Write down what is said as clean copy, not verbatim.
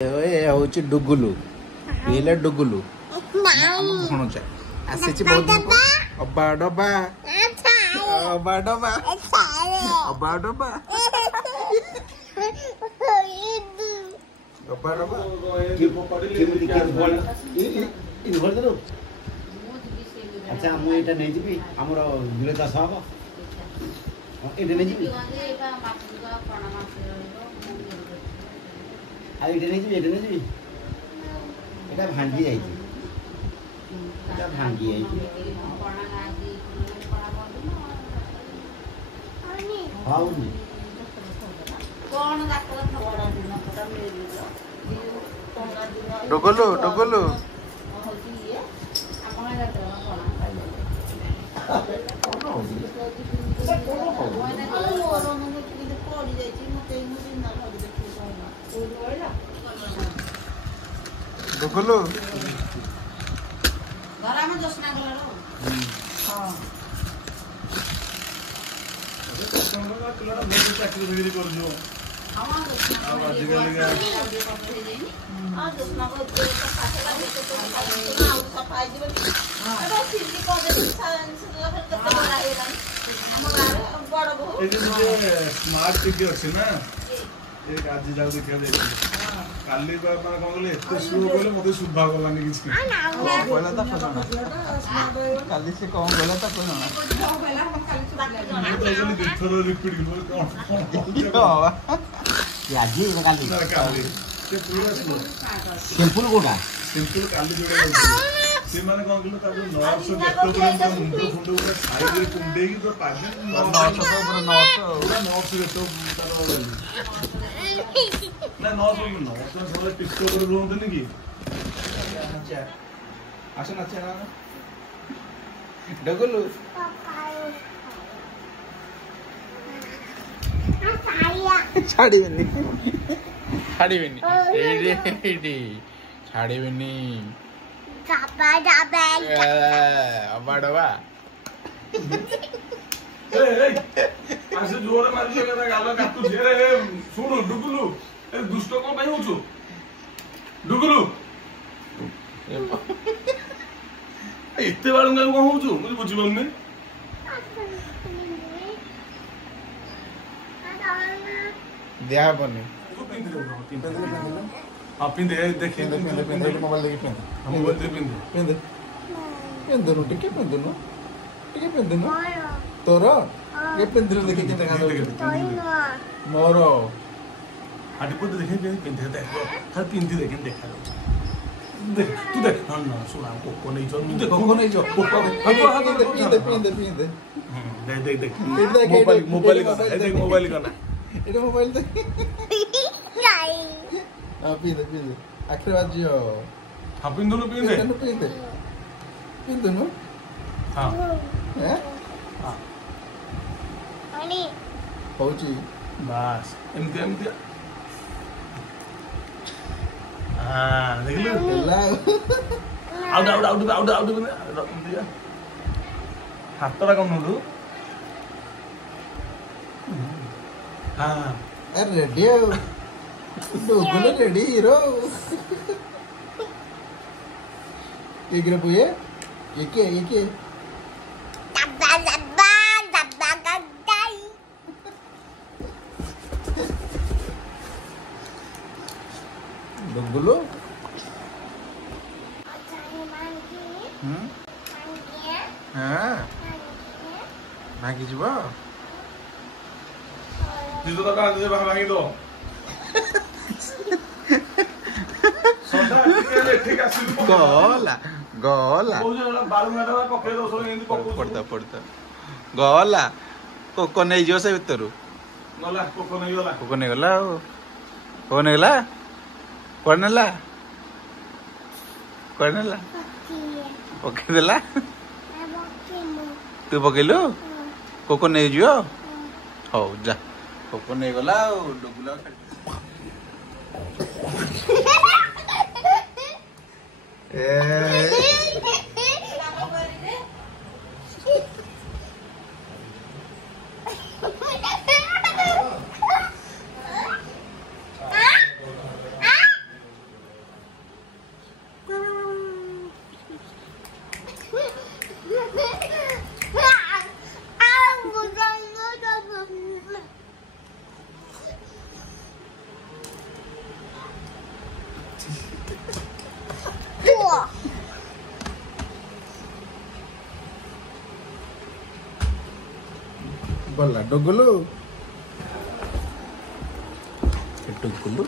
हूँ डुगुलु ये डुगुलु भणुचा आसी बहुत अबा डबा अबा डबा अबा डबा अबा डबा अच्छा मुझे नहीं जी आमर बिल चाष हम ये नहीं जी ये नहीं जी ये नहीं जी ये भांगी जाए भांगी जाए डुगुलु डुगुलु डुगुलु घरा में जोशना गलो हां चाकरी बिक्री कर जो हां जोशना आजिकल का हां जोशना को पासे लगे तो सफाई जीवन एटा सिल्ली को दे साइंस लेवल तक बड़ा है हम गार बड़ बहु ए जो स्मार्ट टीवी अछि ना एक आज जाऊ देखा दे काली बा माने कोन गले एते शुरू बोले मते सुभा गलानी किछ बोला था कोना काली से कौन बोला था कोना थोड़ा रिपीट कर आज काली काली से पूरा स्लो सिंपल कोटा सिंपल काली जोड़ा से माने कोन गले ता 900 गेट पर मुंडो फुंडो पूरा साइड रे कुंडे की तो पागे 900 पूरा 900 गेट तारो ना 900 की 900 सब टिकटॉक रे रोंद नहीं की अच्छा अच्छा ना डगुलु छाड़ी बनी छाड़ी बनी एडी छाड़ी बनी डबा डबा अबा डबा ए आसे जोर मारी से ना गालो काटू छे रे सुन डुगुलु ए दुष्ट को भाई होछु डुगुलु इत्ते बाळू का को होछु मुझे बुझी बन्ने दिया बनी हां पिंदे देखि पिंदे मोबाइल देखि पिंदे मोबाइल दे पिंदे पिंदे पिंदे नो टिके पिंदे नो तोर ये पिंदे देखि के देखा दो मोरो आटी पुत देखि पिंदे दे हर पिंदे देखि देखा दो देख तू देख ना ना सुना को नहीं जो तू देख को नहीं जो पिंदे देख मोबाइल का देख मोबाइल का ना এটা মোবাইল দে নাই পিন্দে আখরে বাজিও हां पिंदे পিন্দে নো हां হ্যাঁ अनि হউচি बस एमती हां देखलु এলা आउट दिया हातरा कम नडू हां अरे रेडी डोगुलो रेडी हीरो एगरे पुए एके डबा डबा डबा गदाई डोगुलो हाँ मांगी जीवा जीतो तो कांदे से भागी दो सदा ठीक है गला ओ जो बालू मेटा पके दो सो एंदी पको पड़ता गला कोको नहीं जो से भितरु नला कोको नहीं गला कोको नहीं गला कोन नेला पके देला तू पकेलु कोको नहीं जियो हो जा कोको नहीं गला डुगुला ए పల్లా డొగ్గులు డొగ్గులు